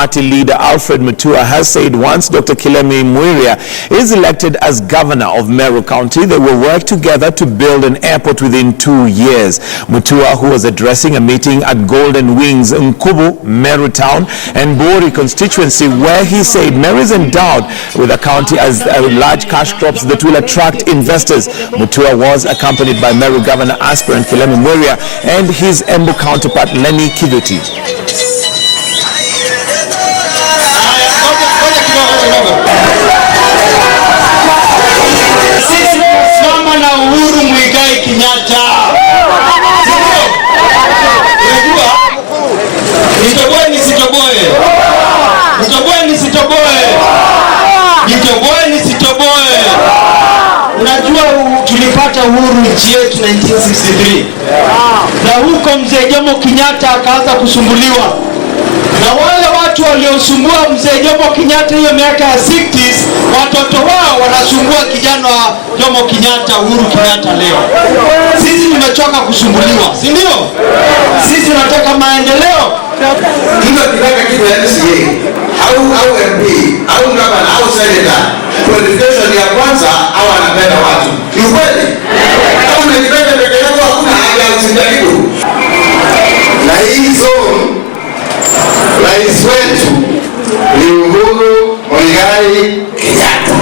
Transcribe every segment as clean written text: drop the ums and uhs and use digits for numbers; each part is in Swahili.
Party leader Alfred Mutua has said once Dr. Kilemi Mwiria is elected as Governor of Meru County, they will work together to build an airport within 2 years. Mutua, who was addressing a meeting at Golden Wings, Nkubu, Meru Town and Buuri constituency, where he said Meru is endowed with a county as large cash crops that will attract investors. Mutua was accompanied by Meru Governor aspirant Kilemi Mwiria and his Embu counterpart Lenny Kivuti. Mama na Uhuru Muigai Kenyatta. Unajua? Nitoboe nisitoboe. Nitoboe nisitoboe. Nitoboe nisitoboe. Unajua tulipata uhuru nchi yetu 1963. Na huko mzee Jomo Kenyatta akaanza kusumbuliwa. Na wale watu waliosumbua mzee Jomo Kenyatta hiyo miaka ya 60s, watoto wao wanasumbua kijana wa Jomo Kenyatta, Uhuru Kenyatta leo. Sisi tumechoka kusumbuliwa, si ndio? Sisi tunataka maendeleo. Hiyo kitaka kitu ya MCA au MP au gavana au senator, qualification ya kwanza au anapenda watu. Ni kweli? Kama unajipenda peke yako hakuna haja ya usijaribu. Na hizo rais wetu ni Uhuru Muigai Kenyatta.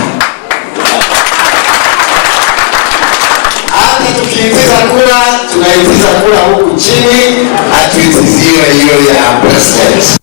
Hadi tukiitiza kura, tunaitiza kura huku chini, hatuitiziwe hiyo ya president.